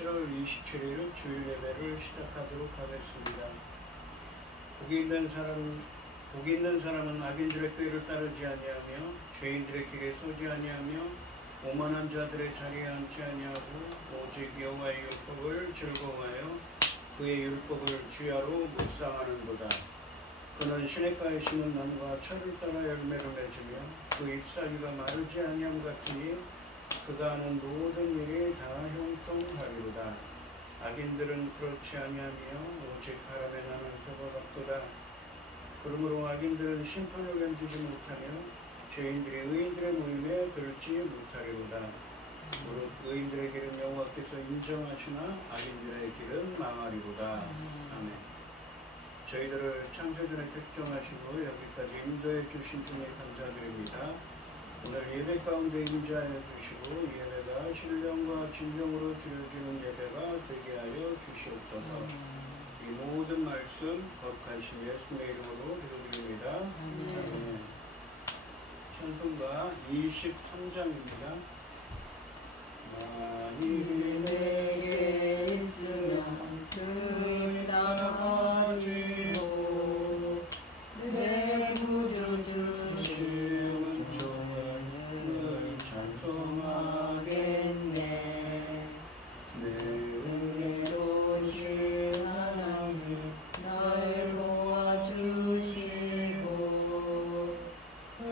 7월 27일 주일 예배를 시작하도록 하겠습니다. 복이 있는 사람은 악인들의 꾀를 따르지 아니하며 죄인들의 길에 서지 아니하며 오만한 자들의 자리에 앉지 아니하고 오직 여호와의 율법을 즐거워하여 그의 율법을 주야로 묵상하는도다. 그는 시냇가에 심은 나무가 철을 따라 열매를 맺으며 그 잎사귀가 마르지 아니함 같으니 그가 하는 모든 일이 다 형통하리로다. 악인들은 그렇지 아니하며 오직 바람에 나는 표가 같도다. 그러므로 악인들은 심판을 견디지 못하며 죄인들이 의인들의 모임에 들지 못하리로다. 무릇 의인들의 길은 여호와께서 인정하시나 악인들의 길은 망하리로다. 아멘. 저희들을 창세전에 택정하시고 여기까지 인도해 주신 주님 감사드립니다. 오늘 예배 가운데 임재하여 주시고 예배가 신령과 진정으로 드려지는 예배가 되게 하여 주시옵소서. 이 모든 말씀 거룩하신 예수님의 이름으로 기도드립니다. 아멘. 찬송가 23장입니다. 만일 내게 있으면 들다하지로 내 구주 주심은 종을 찬송하겠네. 내 은혜로우신 하나님 날 도와주시고 그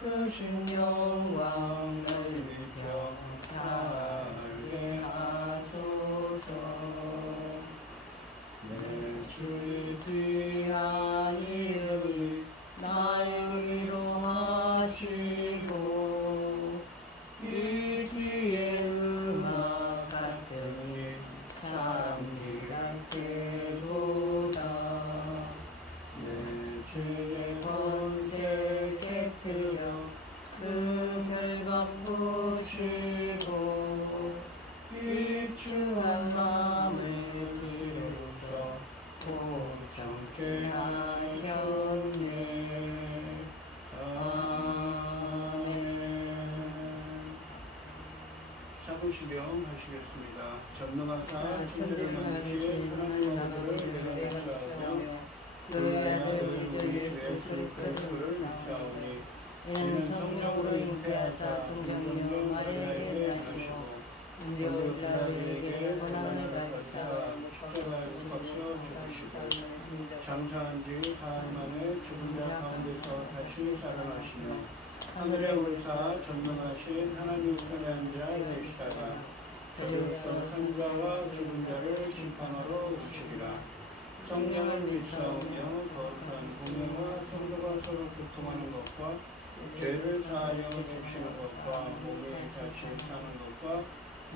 크신 영광 넓혀 달게 하소서. 내 주의 귀한 이름이 날 위로하시고 이 귀의 음악 같으니 사람들한테보다 내 죄의 권세를 깨뜨려 그걸 바꾸시고 일추한 마음을 비로소 온전케 하셨네. 아멘. 사부시령 하시겠습니다. 전능하사 천지를 만드신 하나님 아버지를 내가 믿사오며 그의 아들 우리 주 예수 그리스도를 믿사오니 이는 성령으로 잉태하사 동정녀 마리아에게 나시고 은혜와 빌라도에게 고난을 받으사 십자가에서 박혀 죽으시고 장사한 지 사흘 만에 죽은 자 가운데서 다시 살아나시며 하늘에 올사 전능하신 하나님 편에 앉아 계시다가 저리로서 산자와 죽은 자를 심판하러 오시리라. 성령을 믿사오며 거룩한 공예와 성도가 서로 교통하는 것과 죄를 사하여 주시는 것과 몸이 다시 사는 것과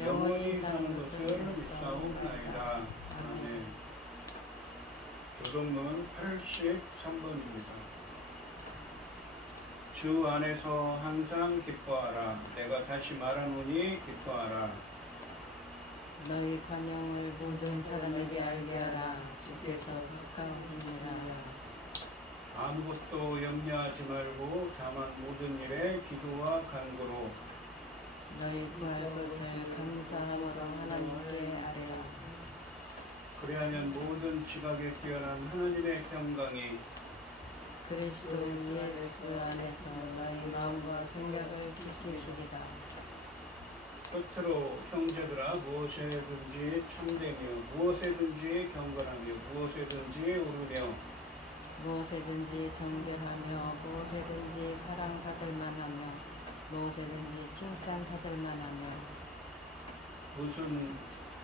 영원히 사는 것을 믿사옵나이다. 아멘. 교독문 83번입니다. 주 안에서 항상 기뻐하라. 내가 다시 말하노니 기뻐하라. 너희 관용을 모든 사람에게 알게 하라. 주께서 가까우시니라. 아무것도 염려하지 말고 다만 모든 일에 기도와 간구로 너희 구할 것을 감사함으로 하나님께 아뢰라. 그리하면 모든 지각에 뛰어난 하나님의 평강이 그리스도 예수 안에서 너희 마음과 생각을 지키시리라. 끝으로 형제들아 무엇에든지 참되며 무엇에든지 경건하며 무엇에든지 오르며 무엇에든지 정결하며 무엇에든지 사랑받을 만하며 무엇에든지 칭찬받을 만하며 무슨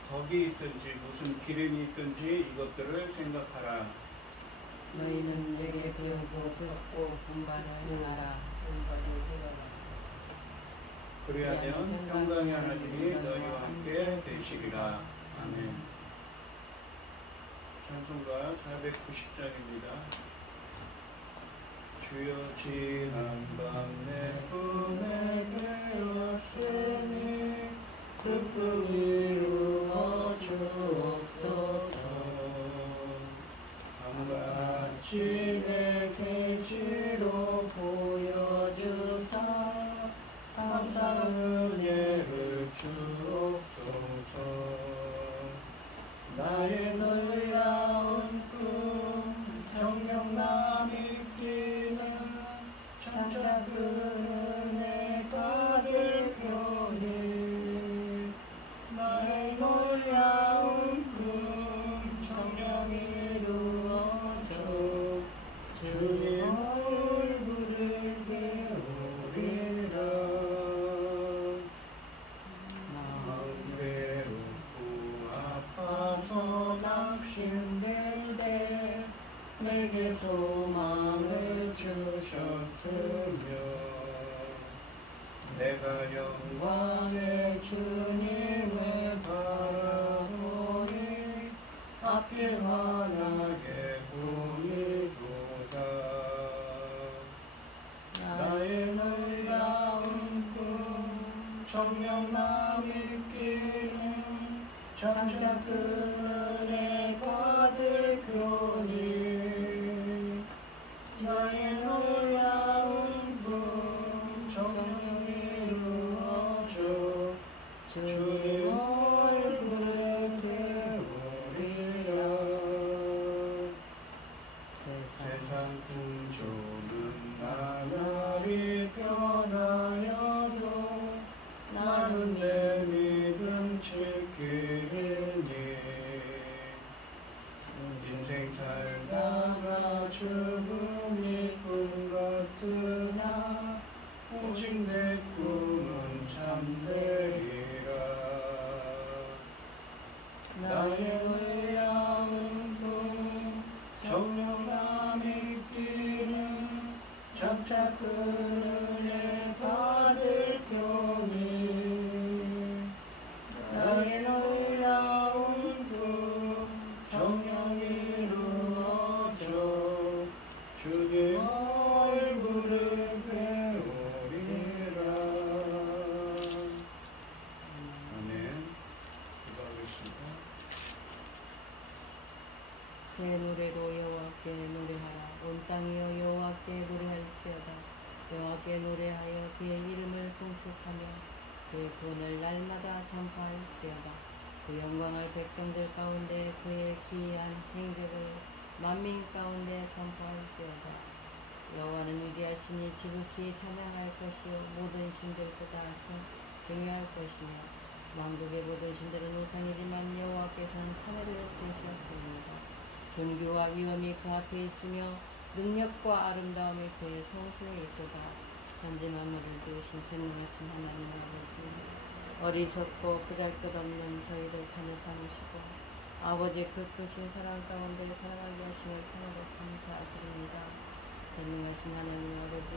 덕이 있든지 무슨 기름이 있든지 이것들을 생각하라. 너희는 내게 배우고 듣고 분반을 하라. 그리하면 평강의 하나님이 너희와 함께 되시리라. 아멘. 찬송가 490장입니다. 주여 지난 밤 내 꿈에 깨었으니 그 꿈 이루어 주옵소서. 밤같이 내 계시로 보여주사 항상 은혜를 주옵소서. 장차 그네 받을 표를 나의 놀라운 꿈 정령 이루어져 주의 얼굴을 배우리라. 마음 외롭고 아파서 낙심될 때 내게 소망을 주셨으며 내가 영광의 주님을 바라보니 앞길 환하게 보이도다. 나의 놀라운 꿈 정녕 남의 길은 장차 그늘에 받을 표니 나의 놀라운 꿈 정녕 이루어져 주의 얼굴을 배우리라. 세상 풍조는 나날이 변하여도 나는 내 믿음 지키리니 인생 살다가 죽음이 꿈 같으나 오직 내 꿈은 참되리라. 나의 놀라운 꿈 정녕 남의 길은 장차 그늘에 받을 표니 나의 놀라운 꿈 정녕 이루어져 주의 얼굴을 배우리라. 아멘. 기도하겠습니다. 새 노래로 여호와께 노래하라. 온 땅이여 여호와께 노래할지어다. 여호와께 노래하여 그의 이름을 송축하며 그의 구원을 날마다 전파할지어다. 그 영광을 백성들 가운데 그의 기이한 행적을 만민 가운데 선포할지어다. 여호와는 위대하시니 지극히 찬양할 것이요 모든 신들보다 경외할 것이며 만국의 모든 신들은 우상이지만 여호와께서는 하늘을 되셨습니다. 존귀와 위엄이 그 앞에 있으며 능력과 아름다움이 그의 성소에 있도다. 천지 만물을 지으신 전능하신 하나님 아버지, 어리석고 보잘것없는 저희를 전에 삼으시고 아버지의 그 크신 사랑 가운데 살아가게 하심을 참으로 감사드립니다. 전능하신 하나님 아버지,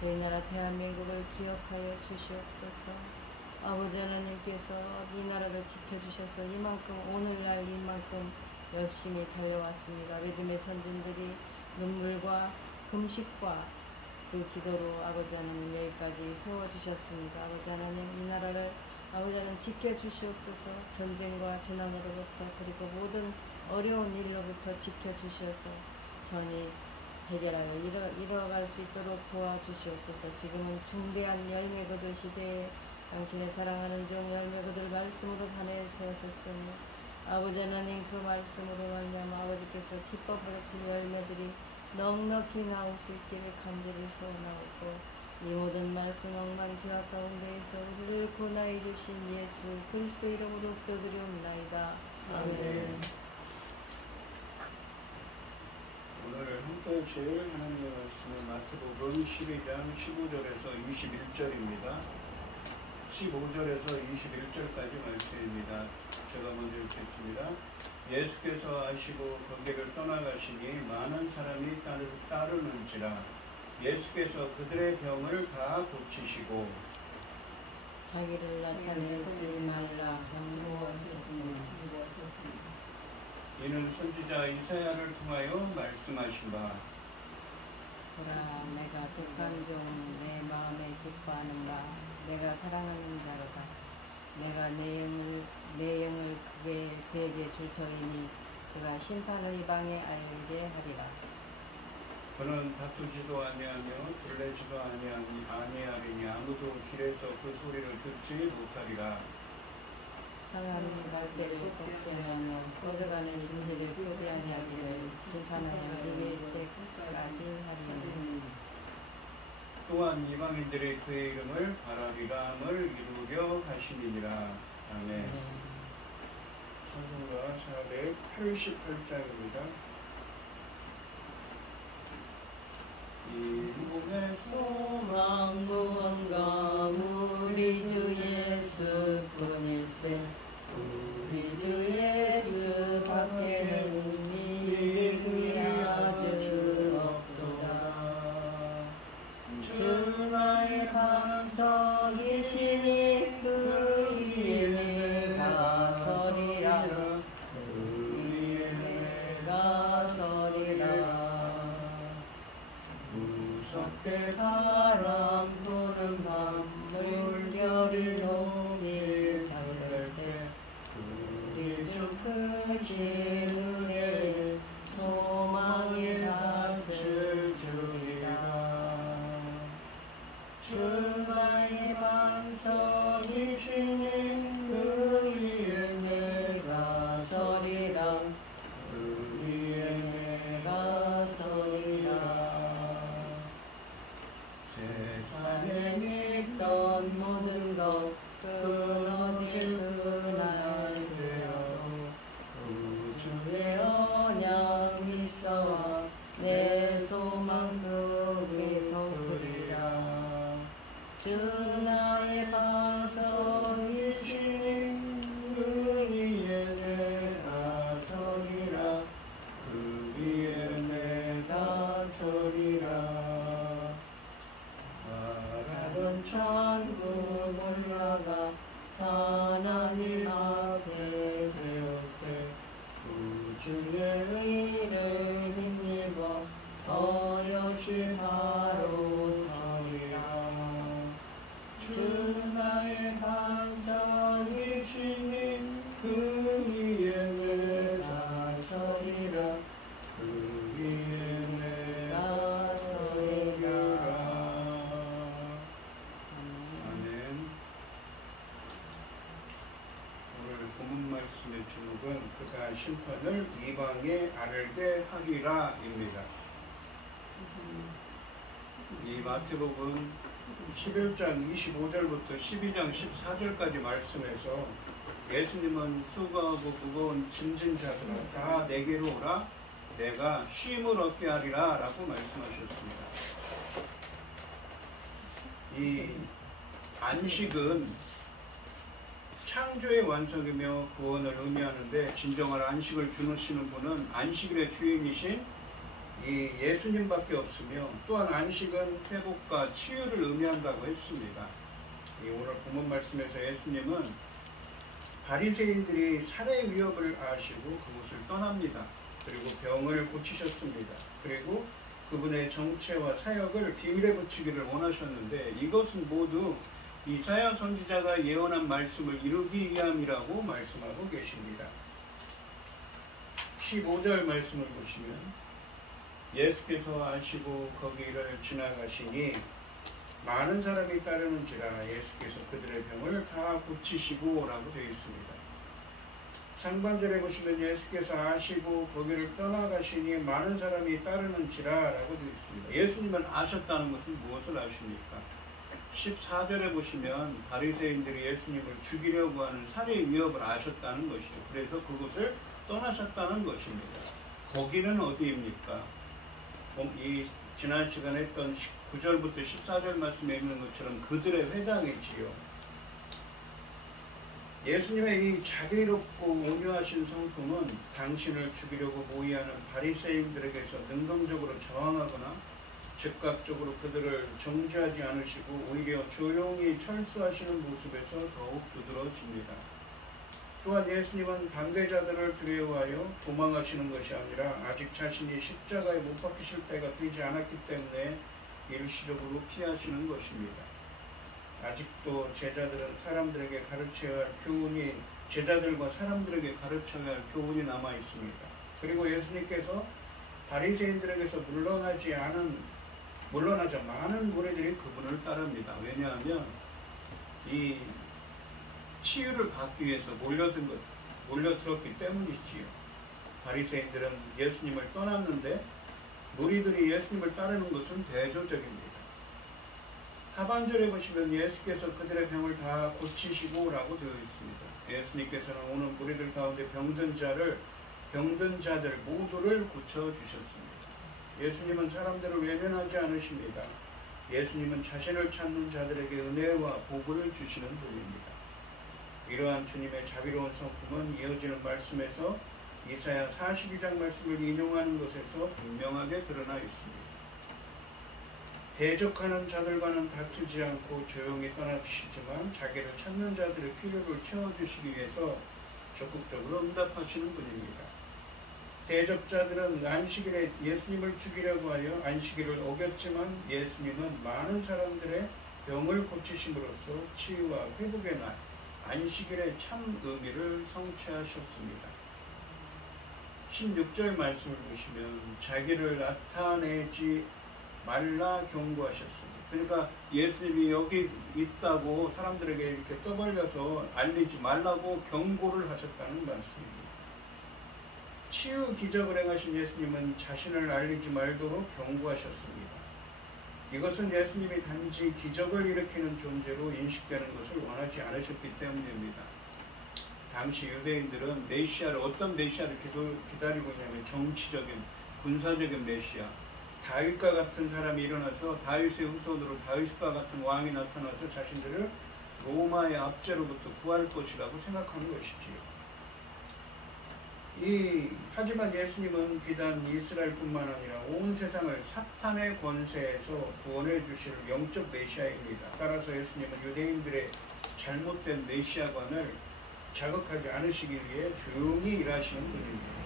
저희 나라 대한민국을 기억하여 주시옵소서. 아버지 하나님께서 이 나라를 지켜주셔서 이만큼 오늘날 이만큼 열심히 달려왔습니다. 믿음의 선진들이 눈물과 금식과 그 기도로 아버지 하나님 여기까지 세워주셨습니다. 아버지 하나님 이 나라를 아버지 하나님 지켜주시옵소서. 전쟁과 재난으로부터 그리고 모든 어려운 일로부터 지켜주셔서 선이 해결하여 이뤄갈 수 있도록 도와주시옵소서. 지금은 중대한 열매 거둘 시대에 당신의 사랑하는 종 열매 거둘 말씀으로 단에 세우셨으니 아버지 하나님 그 말씀으로 말미암아 아버지께서 기뻐 받으신 열매들이 넉넉히 나올 수 있기를 간절히 소원하고 이 모든 말씀 억만 죄악 가운데에서 우리를 구원하여 주신 예수 그리스도 이름으로 기도드리옵나이다. 아멘. 오늘 함께 하실 하나님의 말씀은 마태복음 12장 15절에서 21절입니다. 15절에서 21절까지 말씀입니다. 제가 먼저 읽겠습니다. 예수께서 아시고 거기를 떠나가시니 많은 사람이 따르는지라 예수께서 그들의 병을 다 고치시고 자기를 나타내지 말라 경고하셨으니 이는 선지자 이사야를 통하여 말씀하신 바 보라 내가 독한 종 내 마음에 기뻐하는 바 내가 사랑하는 자로다. 내가 내 영을 그에게 줄 터이니 그가 심판을 이방에 알게 하리라. 그는 다투지도 아니하며 불내지도 아니하리니 아무도 길에서 그 소리를 듣지 못하리라. 사람이 갈대를 꺾게 하며 뻗어가는 진리를 펴지 아니하기를 심판하여 이길 때까지 하리니 또한 이방인들의 그의 이름을 바라리람을 이루려 하시니라. 아멘. 찬송가 488장입니다. 이 몸의 소망 무언가 우리 주 예수뿐일세. 우리 주 예수 밖에는 믿음이 아주 없도다. 주 나의 반석이시니 그 위에 내가 서리라. 그 위에 내가 서리라. 무섭게 바람 부는 밤 물결이 높이 살들 때 우리 주 크신 은혜에 소망이 닿을 줄이라. 주 나의 반석이시니 그 위에 내가 서리라. 그 위에 내가 서리라. 세상에 믿던 모든 것 끊어질 그날 되어도 구주의 언약 믿사와 내 소망 그게 덮으리라. 주 나의 반석이시니 그 위에 내가 서리라. 그 위에 내가 서리라. 바라던 천국 올라가 하나님 앞에 배울 때 구주의 의를 힘입어 어여시 바로 서리라. 주 나의 반석이시니 그 위에 내가 서리라. 그 위에 내가 서리라. 본문 말씀의 제목은 그가 심판을 이방에 알게 하리라입니다. 이 마태복음 11장 25절부터 12장 14절까지 말씀에서 예수님은 수고하고 무거운 짐진 자들아 다 내게로 오라 내가 쉼을 얻게 하리라 라고 말씀하셨습니다. 이 안식은 창조의 완성이며 구원을 의미하는데 진정한 안식을 주시는 분은 안식일의 주인이신 이 예수님밖에 없으며 또한 안식은 회복과 치유를 의미한다고 했습니다. 이 오늘 본문 말씀에서 예수님은 바리새인들이 살해 위협을 아시고 그곳을 떠납니다. 그리고 병을 고치셨습니다. 그리고 그분의 정체와 사역을 비밀에 붙이기를 원하셨는데 이것은 모두 이사야 선지자가 예언한 말씀을 이루기 위함이라고 말씀하고 계십니다. 15절 말씀을 보시면 예수께서 아시고 거기를 지나가시니 많은 사람이 따르는지라 예수께서 그들의 병을 다 고치시고 라고 되어 있습니다. 상반절에 보시면 예수께서 아시고 거기를 떠나가시니 많은 사람이 따르는지라 라고 되어 있습니다. 예수님은 아셨다는 것은 무엇을 아십니까? 14절에 보시면 바리새인들이 예수님을 죽이려고 하는 살해 위협을 아셨다는 것이죠. 그래서 그곳을 떠나셨다는 것입니다. 거기는 어디입니까? 이 지난 시간에 했던 9절부터 14절 말씀에 있는 것처럼 그들의 회당이지요. 예수님의 이 자비롭고 온유하신 성품은 당신을 죽이려고 모의하는 바리새인들에게서 능동적으로 저항하거나 즉각적으로 그들을 정죄하지 않으시고 오히려 조용히 철수하시는 모습에서 더욱 두드러집니다. 또한 예수님은 반대자들을 두려워하여 도망하시는 것이 아니라 아직 자신이 십자가에 못 박히실 때가 되지 않았기 때문에 일시적으로 피하시는 것입니다. 아직도 제자들과 사람들에게 가르쳐야 할 교훈이 남아 있습니다. 그리고 예수님께서 바리새인들에게서 물러나자 많은 무리들이 그분을 따릅니다. 왜냐하면 이 치유를 받기 위해서 몰려들었기 때문이지요. 바리새인들은 예수님을 떠났는데 무리들이 예수님을 따르는 것은 대조적입니다. 하반절에 보시면 예수께서 그들의 병을 다 고치시고 라고 되어 있습니다. 예수님께서는 오는 무리들 가운데 병든 자들 모두를 고쳐주셨습니다. 예수님은 사람들을 외면하지 않으십니다. 예수님은 자신을 찾는 자들에게 은혜와 복을 주시는 분입니다. 이러한 주님의 자비로운 성품은 이어지는 말씀에서 이사야 42장 말씀을 인용하는 것에서 분명하게 드러나 있습니다. 대적하는 자들과는 다투지 않고 조용히 떠나시지만 자기를 찾는 자들의 필요를 채워주시기 위해서 적극적으로 응답하시는 분입니다. 대적자들은 안식일에 예수님을 죽이려고 하여 안식일을 어겼지만 예수님은 많은 사람들의 병을 고치심으로써 치유와 회복의 날, 안식일의 참 의미를 성취하셨습니다. 16절 말씀을 보시면 자기를 나타내지 말라 경고하셨습니다. 그러니까 예수님이 여기 있다고 사람들에게 이렇게 떠벌려서 알리지 말라고 경고를 하셨다는 말씀입니다. 치유 기적을 행하신 예수님은 자신을 알리지 말도록 경고하셨습니다. 이것은 예수님이 단지 기적을 일으키는 존재로 인식되는 것을 원하지 않으셨기 때문입니다. 당시 유대인들은 메시아를, 어떤 메시아를 기다리고 있냐면 정치적인, 군사적인 메시아, 다윗과 같은 사람이 일어나서 다윗의 후손으로 다윗과 같은 왕이 나타나서 자신들을 로마의 압제로부터 구할 것이라고 생각하는 것이지요. 하지만 예수님은 비단 이스라엘뿐만 아니라 온 세상을 사탄의 권세에서 구원해 주실 영적 메시아입니다. 따라서 예수님은 유대인들의 잘못된 메시아관을 자극하지 않으시기 위해 조용히 일하시는 분입니다.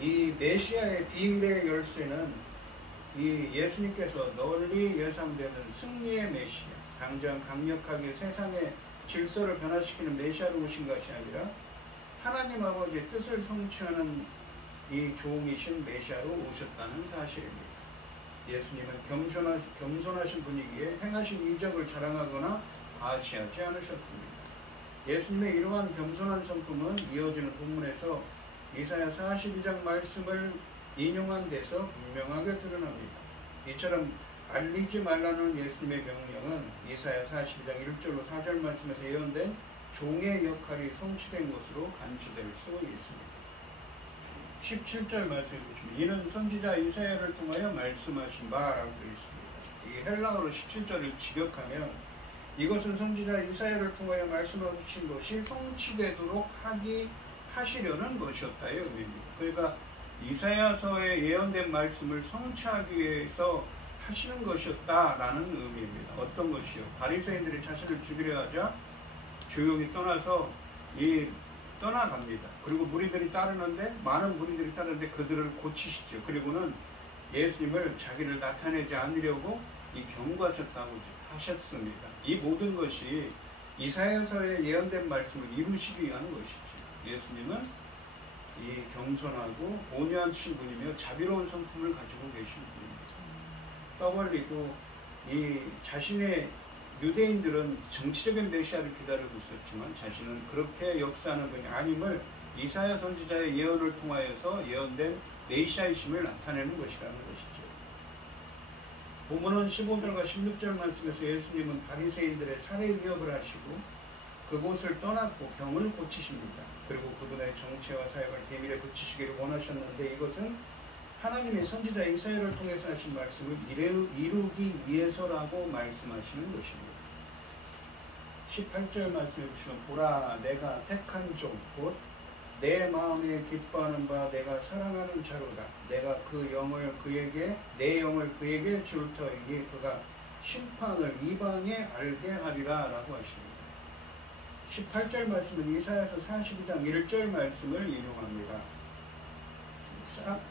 이 메시아의 비밀의 열쇠는 이 예수님께서 널리 예상되는 승리의 메시아, 당장 강력하게 세상의 질서를 변화시키는 메시아로 오신 것이 아니라 하나님 아버지의 뜻을 성취하는 이 종이신 메시아로 오셨다는 사실입니다. 예수님은 겸손하신 분이기에 행하신 이적을 자랑하거나 과시하지 않으셨습니다. 예수님의 이러한 겸손한 성품은 이어지는 본문에서 이사야 42장 말씀을 인용한 데서 분명하게 드러납니다. 이처럼 알리지 말라는 예수님의 명령은 이사야 42장 1절로 4절 말씀에서 예언된 종의 역할이 성취된 것으로 간주될 수 있습니다. 17절 말씀해 보시면 이는 선지자 이사야를 통하여 말씀하신 바라고 되어 있습니다. 이 헬라어로 17절을 직역하면 이것은 선지자 이사야를 통하여 말씀하신 것이 성취되도록 하시려는 것이었다의 의미입니다. 그러니까 이사야서에 예언된 말씀을 성취하기 위해서 하시는 것이었다라는 의미입니다. 어떤 것이요? 바리새인들이 자신을 죽이려 하자 조용히 떠나서 떠나갑니다. 그리고 무리들이 따르는데 많은 무리들이 따르는데 그들을 고치시죠. 그리고는 예수님을 자기를 나타내지 않으려고 경고하셨다고 하셨습니다. 이 모든 것이 이사야서에 예언된 말씀을 이루시기 위한 것이죠. 예수님은 이 겸손하고 온유하신 분이며 자비로운 성품을 가지고 계신 분입니다. 떠벌리고 이 자신의 유대인들은 정치적인 메시아를 기다리고 있었지만 자신은 그렇게 역사하는 분이 아님을 이사야 선지자의 예언을 통하여서 예언된 메시아이심을 나타내는 것이라는 것이죠. 본문은 15절과 16절 말씀에서 예수님은 바리새인들의 살해 위협을 하시고 그곳을 떠났고 병을 고치십니다. 그리고 그분의 정체와 사역을 비밀에 붙이시기를 원하셨는데 이것은 하나님의 선지자 이사야를 통해서 하신 말씀을 이루기 위해서라고 말씀하시는 것입니다. 18절 말씀해 보시면 보라 내가 택한 종 곧 내 마음에 기뻐하는 바 내가 사랑하는 자로다. 내가 내 영을 그에게 줄 터이니 그가 심판을 이방에 알게 하리라 라고 하십니다. 18절 말씀은 이사야서 42장 1절 말씀을 인용합니다.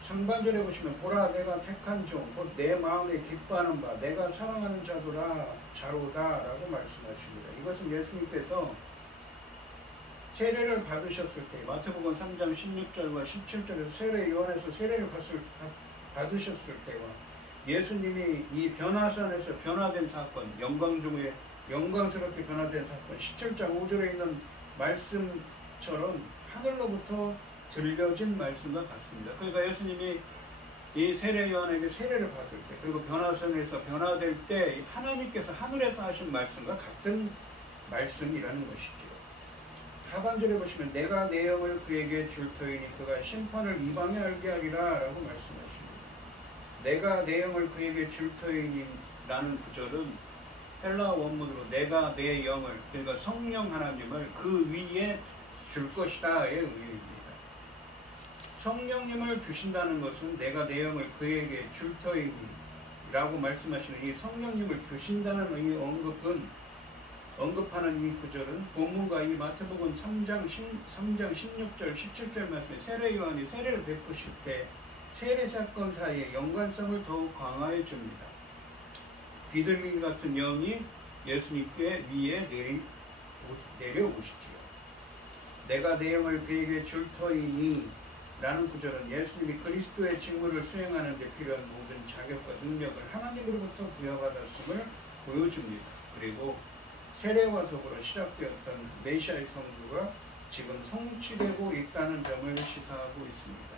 상반절에 보시면 보라 내가 택한 종 곧 내 마음에 기뻐하는 바 내가 사랑하는 자로다 라고 말씀하십니다. 이것은 예수님께서 세례를 받으셨을 때 마태복음 3장 16절과 17절에서 세례 요한에서 세례를 받으셨을 때와 예수님이 이 변화산에서 변화된 사건, 영광 중에 영광스럽게 변화된 사건 17장 5절에 있는 말씀처럼 하늘로부터 들려진 말씀과 같습니다. 그러니까 예수님이 이 세례 요한에게 세례를 받을 때, 그리고 변화선에서 변화될 때 하나님께서 하늘에서 하신 말씀과 같은 말씀이라는 것이죠. 하반절에 보시면 내가 내 영을 그에게 줄 터이니 그가 심판을 이방에 알게 하리라 라고 말씀하십니다. 내가 내 영을 그에게 줄 터이니 라는 구절은 헬라어 원문으로 내가 내 영을, 그러니까 성령 하나님을 그 위에 줄 것이다의 의미입니다. 성령님을 주신다는 것은 내가 내 영을 그에게 줄 터이니 라고 말씀하시는 이 성령님을 주신다는 이 언급하는 이 구절은 본문과 이 마태복음 3장 16절 17절 말씀에 세례 요한이 세례를 베푸실 때 세례 사건 사이의 연관성을 더욱 강화해 줍니다. 비둘기 같은 영이 예수님께 위에 내려오시지요. 내가 내 영을 그에게 줄 터이니 라는 구절은 예수님이 그리스도의 직무를 수행하는 데 필요한 모든 자격과 능력을 하나님으로부터 부여받았음을 보여줍니다. 그리고 세례와 더불어 시작되었던 메시아의 성도가 지금 성취되고 있다는 점을 시사하고 있습니다.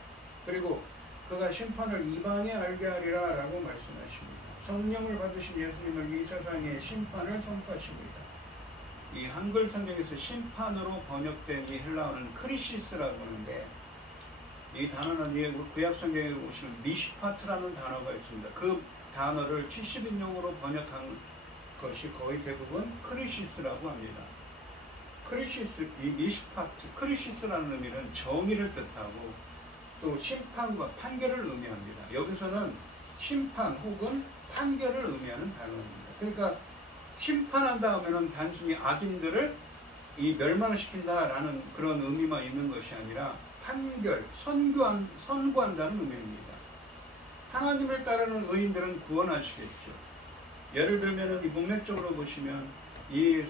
그리고 그가 심판을 이방에 알게 하리라 라고 말씀하십니다. 성령을 받으신 예수님을 이 세상의 심판을 선포하십니다. 이 한글 성경에서 심판으로 번역된 이 헬라어는 크리시스라고 하는데, 이 단어는 구약 성경에 보시면 미시파트라는 단어가 있습니다. 그 단어를 70인용으로 번역한 것이 거의 대부분 크리시스라고 합니다. 크리시스, 이 미시파트, 크리시스라는 의미는 정의를 뜻하고 또 심판과 판결을 의미합니다. 여기서는 심판 혹은 판결을 의미하는 단어입니다. 그러니까 심판한다 하면은 단순히 악인들을 멸망시킨다라는 그런 의미만 있는 것이 아니라 판결, 선고한다는 의미입니다. 하나님을 따르는 의인들은 구원하시겠죠. 예를 들면은 이 문맥적으로 보시면 이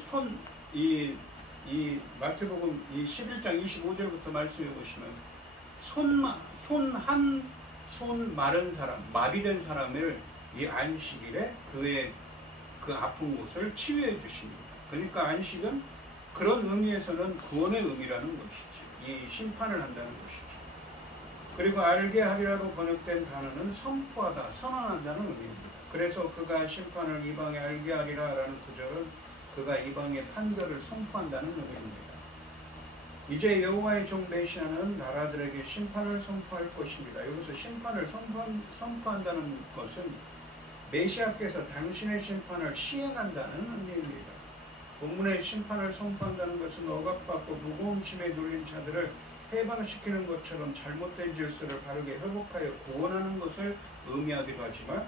마태복음 이 11장 25절부터 말씀해 보시면 손 마른 사람, 마비된 사람을 이 안식일에 그의 그 아픈 곳을 치유해 주십니다. 그러니까 안식은 그런 의미에서는 구원의 의미라는 것이죠. 이 심판을 한다는 것이죠. 그리고 알게 하리라고 번역된 단어는 선포하다, 선언한다는 의미입니다. 그래서 그가 심판을 이방에 알게 하리라 라는 구절은 그가 이방의 판결을 선포한다는 의미입니다. 이제 여호와의 종 메시아는 나라들에게 심판을 선포할 것입니다. 여기서 심판을 선포한다는 것은 메시아께서 당신의 심판을 시행한다는 의미입니다. 본문의 심판을 선포한다는 것은 억압받고 무거운 짐에 눌린 자들을 해방시키는 것처럼 잘못된 질서를 바르게 회복하여 구원하는 것을 의미하기도 하지만,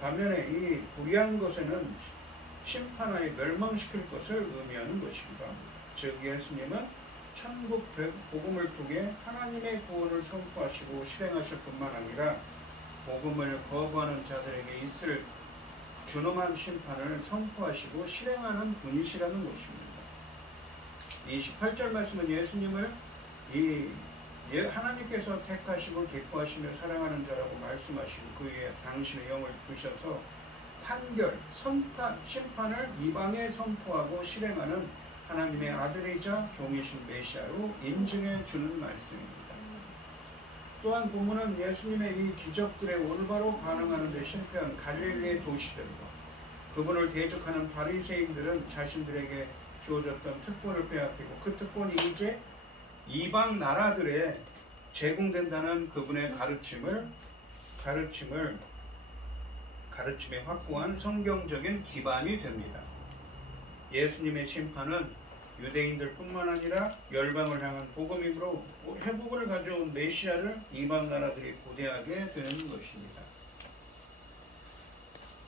반면에 이 불의한 것에는 심판하여 멸망시킬 것을 의미하는 것이기도 합니다. 즉 예수님은 천국 복음을 통해 하나님의 구원을 선포하시고 실행하실 뿐만 아니라 복음을 거부하는 자들에게 있을 준엄한 심판을 선포하시고 실행하는 분이시라는 것입니다. 이 18절 말씀은 예수님을 하나님께서 택하시고 기뻐하시며 사랑하는 자라고 말씀하시고 그 위에 당신의 영을 두셔서 판결, 심판을 이방에 선포하고 실행하는 하나님의 아들이자 종이신 메시아로 인증해 주는 말씀입니다. 또한 본문은 예수님의 이 기적들에 올바로 반응하는 데 실패한 갈릴리의 도시들과 그분을 대적하는 바리새인들은 자신들에게 주어졌던 특권을 빼앗기고 그 특권이 이제 이방 나라들에 제공된다는 그분의 가르침에 확고한 성경적인 기반이 됩니다. 예수님의 심판은 유대인들 뿐만 아니라 열방을 향한 복음이므로 회복을 가져온 메시아를 이방 나라들이 고대하게 되는 것입니다.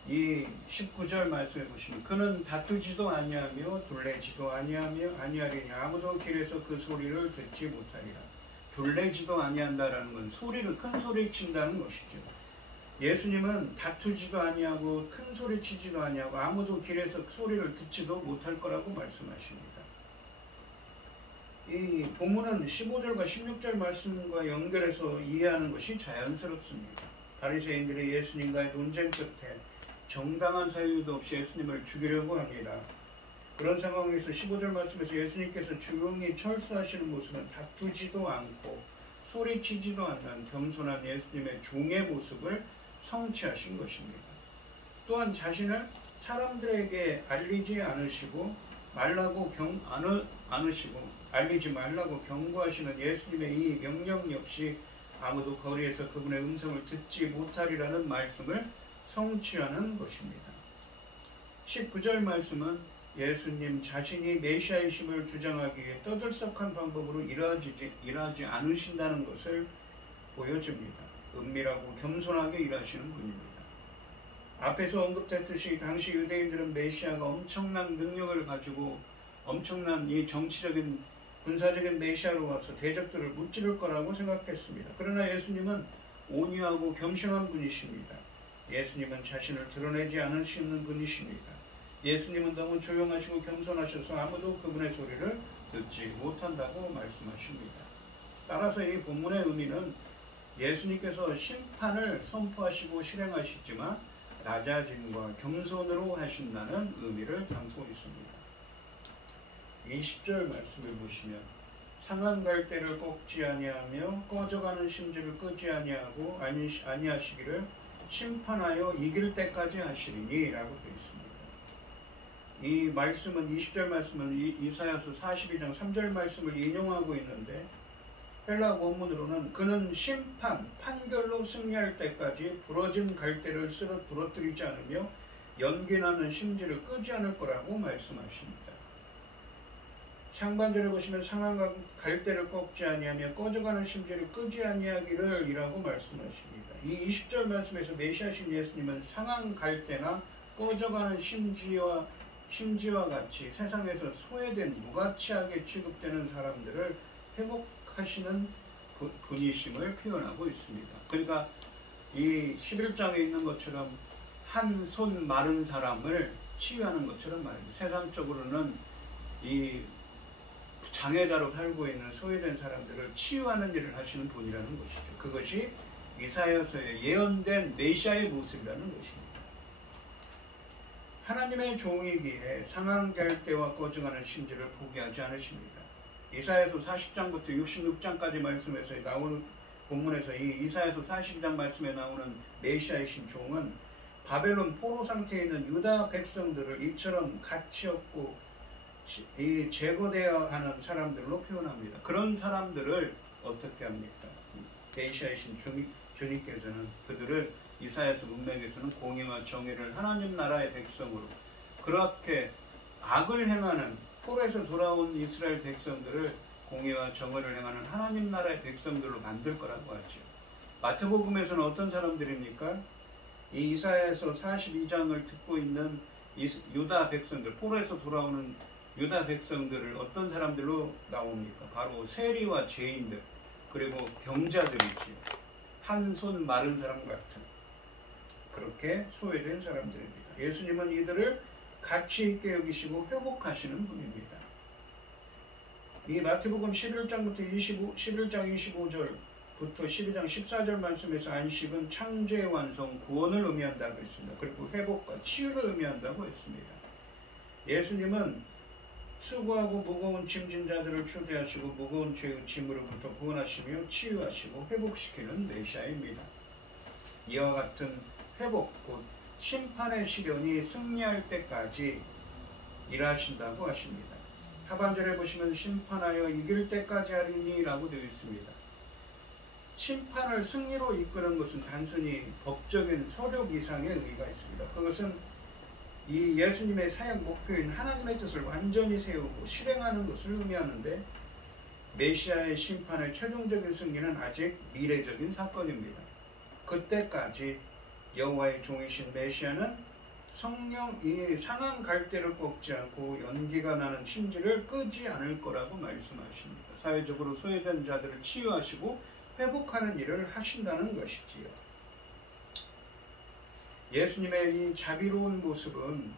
이 19절 말씀해 보시면 그는 다투지도 아니하며 둘레지도 아니하리니 아무도 길에서 그 소리를 듣지 못하리라. 둘레지도 아니한다라는 건 큰 소리 친다는 것이죠. 예수님은 다투지도 아니하고 큰 소리 치지도 아니하고 아무도 길에서 소리를 듣지도 못할 거라고 말씀하십니다. 이 본문은 15절과 16절 말씀과 연결해서 이해하는 것이 자연스럽습니다. 바리새인들이 예수님과의 논쟁 끝에 정당한 사유도 없이 예수님을 죽이려고 합니다. 그런 상황에서 15절 말씀에서 예수님께서 조용히 철수하시는 모습은 다투지도 않고 소리치지도 않는 겸손한 예수님의 종의 모습을 성취하신 것입니다. 또한 자신을 사람들에게 알리지 말라고 경고하시는 예수님의 이 명령 역시 아무도 거리에서 그분의 음성을 듣지 못하리라는 말씀을 성취하는 것입니다. 19절 말씀은 예수님 자신이 메시아이심을 주장하기 위해 떠들썩한 방법으로 일하지 않으신다는 것을 보여줍니다. 은밀하고 겸손하게 일하시는 분입니다. 앞에서 언급됐듯이 당시 유대인들은 메시아가 엄청난 능력을 가지고 엄청난 이 정치적인 군사적인 메시아로 와서 대적들을 무찌를 거라고 생각했습니다. 그러나 예수님은 온유하고 겸손한 분이십니다. 예수님은 자신을 드러내지 않으시는 분이십니다. 예수님은 너무 조용하시고 겸손하셔서 아무도 그분의 소리를 듣지 못한다고 말씀하십니다. 따라서 이 본문의 의미는 예수님께서 심판을 선포하시고 실행하시지만 낮아짐과 겸손으로 하신다는 의미를 담고 있습니다. 20절 말씀을 보시면 상한 갈대를 꺾지 아니하며 꺼져가는 심지를 끄지 아니하고 아니하시기를 심판하여 이길 때까지 하시리니 라고 되어 있습니다. 이 말씀은 20절 말씀은 이사야서 42장 3절 말씀을 인용하고 있는데 헬라 원문으로는 그는 판결로 승리할 때까지 부러진 갈대를 쓸어 부러뜨리지 않으며 연기나는 심지를 끄지 않을 거라고 말씀하십니다. 상반절에 보시면 상한 갈대를 꺾지 아니하며 꺼져가는 심지를 끄지 아니하기를 이라고 말씀하십니다. 이 20절 말씀에서 메시아신 예수님은 상한 갈대나 꺼져가는 심지와 같이 세상에서 소외된 무가치하게 취급되는 사람들을 회복하시는 분이심을 표현하고 있습니다. 그러니까 이 11장에 있는 것처럼 한 손 마른 사람을 치유하는 것처럼 말입니다. 세상적으로는 이 장애자로 살고 있는 소외된 사람들을 치유하는 일을 하시는 분이라는 것이죠. 그것이 이사야서에 예언된 메시아의 모습이라는 것입니다. 하나님의 종이기에 상한 갈대와 꺼져가는 심지를 포기하지 않으십니다. 이사야서 40장부터 66장까지 말씀에서 나오는 본문에서 이 이사야서 42장 말씀에 나오는 메시아이신 종은 바벨론 포로 상태에 있는 유다 백성들을 이처럼 가치 없고 제거되어야 하는 사람들로 표현합니다. 그런 사람들을 어떻게 합니까? 메시아이신 주님께서는 그들을 이사야서 문맥에서는 공의와 정의를 하나님 나라의 백성으로 그렇게 악을 행하는 포로에서 돌아온 이스라엘 백성들을 공의와 정의를 행하는 하나님 나라의 백성들로 만들 거라고 하죠. 마태복음에서는 어떤 사람들입니까? 이 이사야서 42장을 듣고 있는 유다 백성들, 포로에서 돌아오는 유다 백성들을 어떤 사람들로 나옵니까? 바로 세리와 죄인들, 그리고 병자들이지요. 한 손 마른 사람 같은 그렇게 소외된 사람들입니다. 예수님은 이들을 가치 있게 여기시고 회복하시는 분입니다. 이 마태복음 11장부터 11장 25절부터 12장 14절 말씀에서 안식은 창조의 완성, 구원을 의미한다고 했습니다. 그리고 회복과 치유를 의미한다고 했습니다. 예수님은 수고하고 무거운 짐진 자들을 초대하시고 무거운 죄의 짐으로부터 구원하시며 치유하시고 회복시키는 메시아입니다. 이와 같은 회복, 곧 심판의 시련이 승리할 때까지 일하신다고 하십니다. 하반절에 보시면 심판하여 이길 때까지 하리니 라고 되어 있습니다. 심판을 승리로 이끄는 것은 단순히 법적인 서력 이상의 의미가 있습니다. 그것은 이 예수님의 사역 목표인 하나님의 뜻을 완전히 세우고 실행하는 것을 의미하는데 메시아의 심판의 최종적인 승리는 아직 미래적인 사건입니다. 그때까지 여호와의 종이신 메시아는 성령 이 상한 갈대를 꺾지 않고 연기가 나는 심지를 끄지 않을 거라고 말씀하십니다. 사회적으로 소외된 자들을 치유하시고 회복하는 일을 하신다는 것이지요. 예수님의 이 자비로운 모습은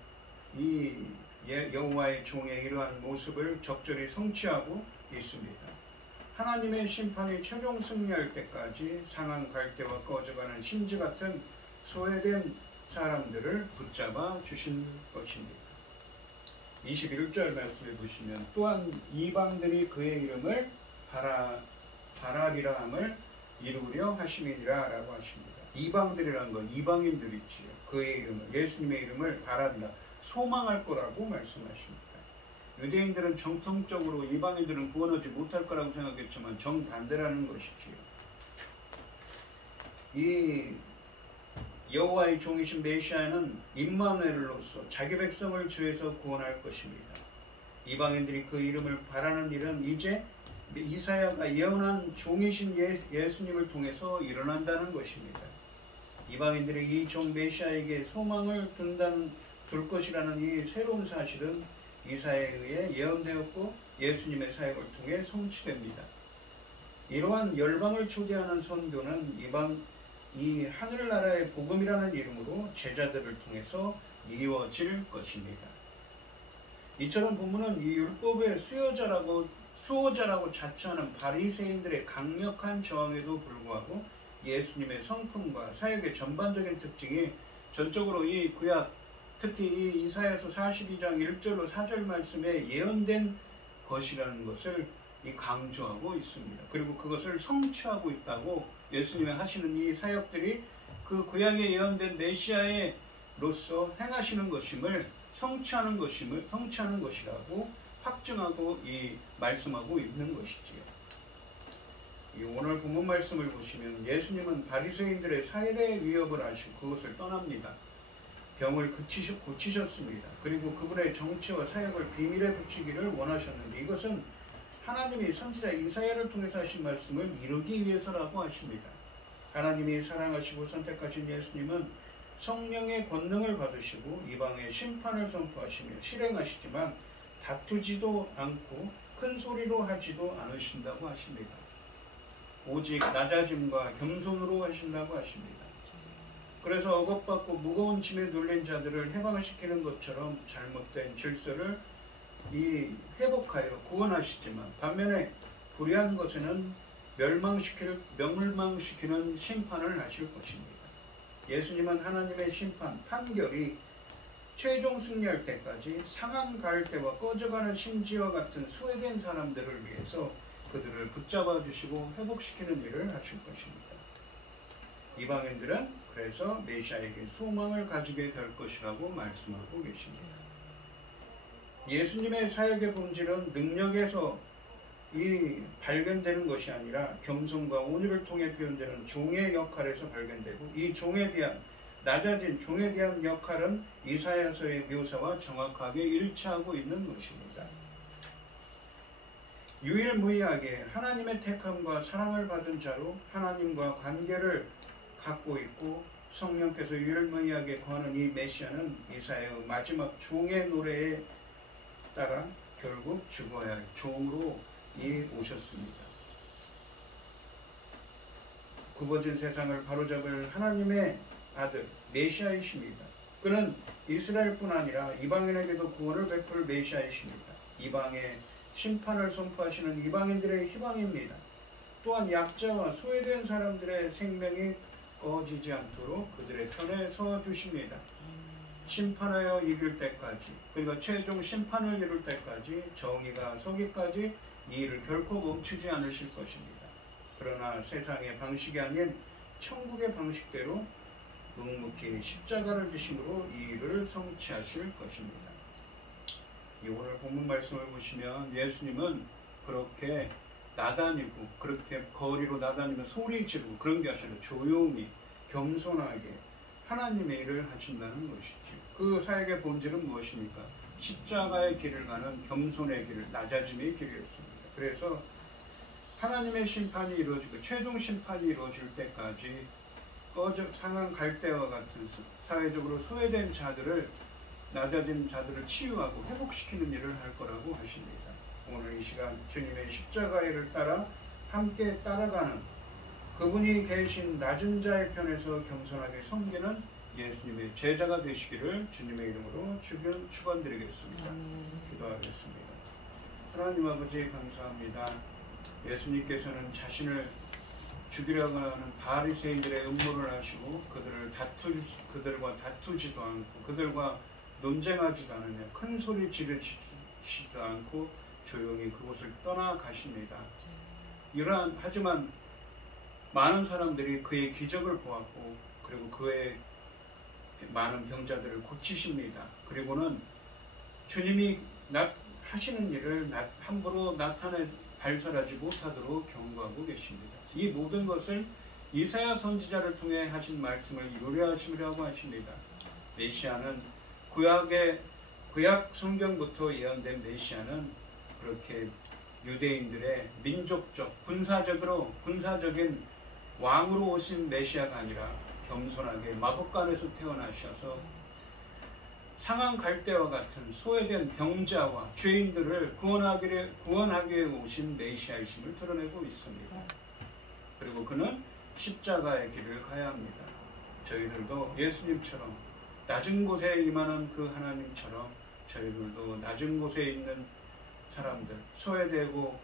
이 여호와의 종의 이러한 모습을 적절히 성취하고 있습니다. 하나님의 심판이 최종 승리할 때까지 상한 갈대와 꺼져가는 심지 같은 소외된 사람들을 붙잡아 주신 것입니다. 21절 말씀에 보시면 또한 이방들이 그의 이름을 바라리라 함을 이루려 하심이니라 라고 하십니다. 이방들이라는 건 이방인들이지요. 그의 이름을, 예수님의 이름을 바란다, 소망할 거라고 말씀하십니다. 유대인들은 정통적으로 이방인들은 구원하지 못할 거라고 생각했지만 정반대라는 것이지요. 이 여호와의 종이신 메시아는 임마누엘로서 자기 백성을 죄에서 구원할 것입니다. 이방인들이 그 이름을 바라는 일은 이제 이사야가 예언한 종이신 예수님을 통해서 일어난다는 것입니다. 이방인들이 이 종 메시아에게 소망을 둘 것이라는 이 새로운 사실은 이사야에 의해 예언되었고 예수님의 사역을 통해 성취됩니다. 이러한 열방을 초대하는 선교는 이 하늘나라의 복음이라는 이름으로 제자들을 통해서 이루어질 것입니다. 이처럼 본문은 이 율법의 수호자라고 자처하는 바리새인들의 강력한 저항에도 불구하고 예수님의 성품과 사역의 전반적인 특징이 전적으로 이 구약, 특히 이 이사야서 42장 1절로 4절 말씀에 예언된 것이라는 것을 강조하고 있습니다. 그리고 그것을 성취하고 있다고 예수님이 하시는 이 사역들이 그 구약에 예언된 메시아로서 행하시는 것임을 성취하는 것이라고 확증하고 말씀하고 있는 것이지요. 오늘 본문 말씀을 보시면 예수님은 바리새인들의 사례 위협을 하시고 그것을 떠납니다. 병을 고치셨습니다. 그리고 그분의 정치와 사역을 비밀에 붙이기를 원하셨는데 이것은 하나님이 선지자 이사야를 통해서 하신 말씀을 이루기 위해서라고 하십니다. 하나님이 사랑하시고 선택하신 예수님은 성령의 권능을 받으시고 이방의 심판을 선포하시며 실행하시지만 다투지도 않고 큰 소리로 하지도 않으신다고 하십니다. 오직 낮아짐과 겸손으로 하신다고 하십니다. 그래서 억압받고 무거운 짐에 눌린 자들을 해방시키는 것처럼 잘못된 질서를 회복하여 구원하시지만 반면에 불의한 것에는 멸망시키는 심판을 하실 것입니다. 예수님은 하나님의 판결이 최종 승리할 때까지 상한 갈대와 꺼져가는 심지와 같은 소외된 사람들을 위해서 그들을 붙잡아 주시고 회복시키는 일을 하실 것입니다. 이방인들은 그래서 메시아에게 소망을 가지게 될 것이라고 말씀하고 계십니다. 예수님의 사역의 본질은 능력에서 발견되는 것이 아니라 겸손과 온유를 통해 표현되는 종의 역할에서 발견되고 이 낮아진 종에 대한 역할은 이사야서의 묘사와 정확하게 일치하고 있는 것입니다. 유일무이하게 하나님의 택함과 사랑을 받은 자로 하나님과 관계를 갖고 있고 성령께서 유일무이하게 거하는 이 메시아는 이사야의 마지막 종의 노래에 따라 결국 죽어야 할 종으로 오셨습니다. 굽어진 세상을 바로잡을 하나님의 아들 메시아이십니다. 그는 이스라엘뿐 아니라 이방인에게도 구원을 베풀 메시아이십니다. 이방의 심판을 선포하시는 이방인들의 희망입니다. 또한 약자와 소외된 사람들의 생명이 꺼지지 않도록 그들의 편에 서 주십니다. 심판하여 이길 때까지, 그러니까 최종 심판을 이룰 때까지 정의가 서기까지 이 일을 결코 멈추지 않으실 것입니다. 그러나 세상의 방식이 아닌 천국의 방식대로 묵묵히 십자가를 지심으로 이 일을 성취하실 것입니다. 오늘 본문 말씀을 보시면 예수님은 그렇게 나다니고 그렇게 거리로 나다니며 소리 지르고 그런 게 아니라 조용히 겸손하게 하나님의 일을 하신다는 것이죠. 그 사역의 본질은 무엇입니까? 십자가의 길을 가는 겸손의 길을, 낮아짐의 길이었습니다. 그래서 하나님의 심판이 이루어지고 최종 심판이 이루어질 때까지 상한 갈대와 같은 사회적으로 소외된 자들을, 낮아진 자들을 치유하고 회복시키는 일을 할 거라고 하십니다. 오늘 이 시간 주님의 십자가의 일을 따라 함께 따라가는 그분이 계신 낮은 자의 편에서 겸손하게 섬기는 예수님의 제자가 되시기를 주님의 이름으로 축원드리겠습니다. 기도하겠습니다. 하나님 아버지 감사합니다. 예수님께서는 자신을 죽이려고 하는 바리새인들의 음모를 하시고 그들과 다투지도 않고 그들과 논쟁하지도 않으며 큰 소리 지르시지도 않고 조용히 그곳을 떠나가십니다. 하지만 많은 사람들이 그의 기적을 보았고 그리고 그의 많은 병자들을 고치십니다. 그리고는 주님이 하시는 일을 함부로 나타내 발설하지 못하도록 경고하고 계십니다. 이 모든 것을 이사야 선지자를 통해 하신 말씀을 이루려 하시려고 하십니다. 메시아는 구약 성경부터 예언된 메시아는 그렇게 유대인들의 민족적 군사적인 왕으로 오신 메시아가 아니라 겸손하게 마법관에서 태어나셔서 상한 갈대와 같은 소외된 병자와 죄인들을 구원하기 위해 오신 메시아이심을 드러내고 있습니다. 그리고 그는 십자가의 길을 가야 합니다. 저희들도 예수님처럼 낮은 곳에 임하는 그 하나님처럼 저희들도 낮은 곳에 있는 사람들, 소외되고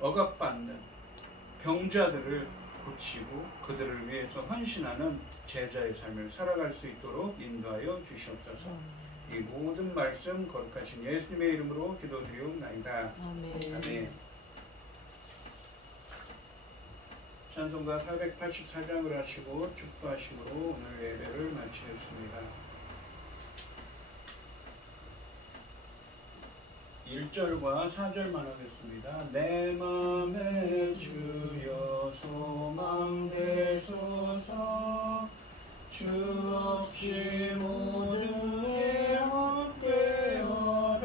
억압받는 병자들을 고치고 그들을 위해서 헌신하는 제자의 삶을 살아갈 수 있도록 인도하여 주시옵소서. 이 모든 말씀 거룩하신 예수님의 이름으로 기도드리옵나이다. 아멘. 아멘. 찬송가 484장을 하시고 축도하심으로 오늘 예배를 마치겠습니다. 1절과 4절만 하겠습니다. 내 맘에 주여 소망되소서 주 없이 모든 게 헛되어라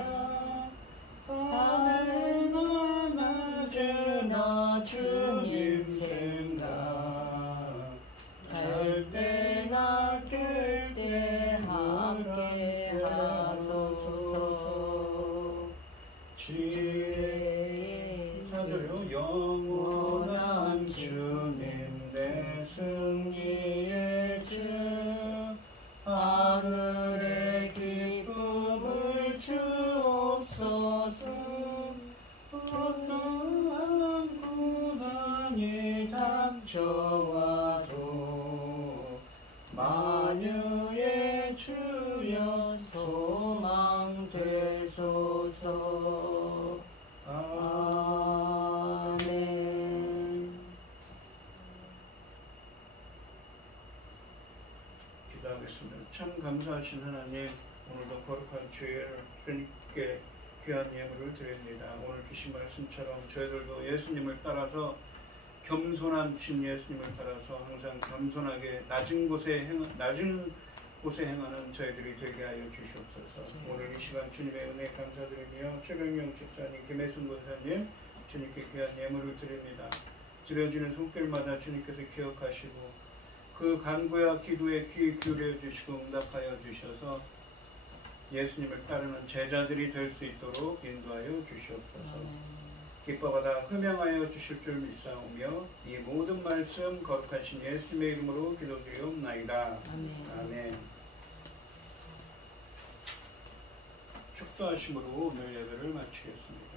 밤에나 낮에나 주님 생각 잘 때나 깰 때 함께 하소서 사절요 영원한 주님 내 승리의 주 하늘의 기쁨을 주옵소서 어떠한 고난이 닥쳐와도 만유의 주여 소망 되소서. 아멘. 기도하겠습니다. 참 감사하신 하나님, 오늘도 거룩한 주님께 귀한 예물을 드립니다. 오늘 주신 말씀처럼 저희들도 예수님을 따라서 겸손하신 예수님을 따라서 항상 겸손하게 낮은 곳에 행하는 저희들이 되게 하여 주시옵소서. 오늘 이 시간 주님의 은혜 감사드리며 최경영 집사님, 김혜순 권사님 주님께 귀한 예물을 드립니다. 드려지는 손길마다 주님께서 기억하시고 그 간구와 기도에 귀 기울여 주시고 응답하여 주셔서 예수님을 따르는 제자들이 될 수 있도록 인도하여 주시옵소서. 기뻐받아 흠양하여 주실 줄 믿사오며 이 모든 말씀 거룩하신 예수님의 이름으로 기도드리옵나이다. 아멘. 아멘. 축도하심으로 오늘 예배를 마치겠습니다.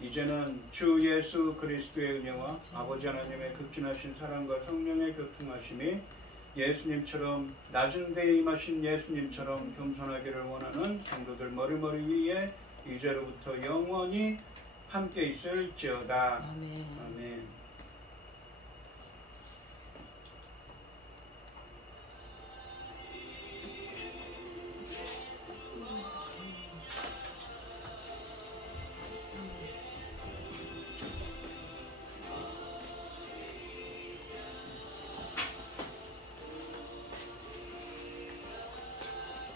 이제는 주 예수 그리스도의 은혜와 아버지 하나님의 극진하신 사랑과 성령의 교통하심이 예수님처럼 낮은 데에 임하신 예수님처럼 겸손하기를 원하는 성도들 머리머리 위에 이제로부터 영원히 함께 있을지어다. 아멘. 아멘.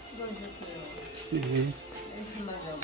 수고하셨어요. 네. 말씀하자고.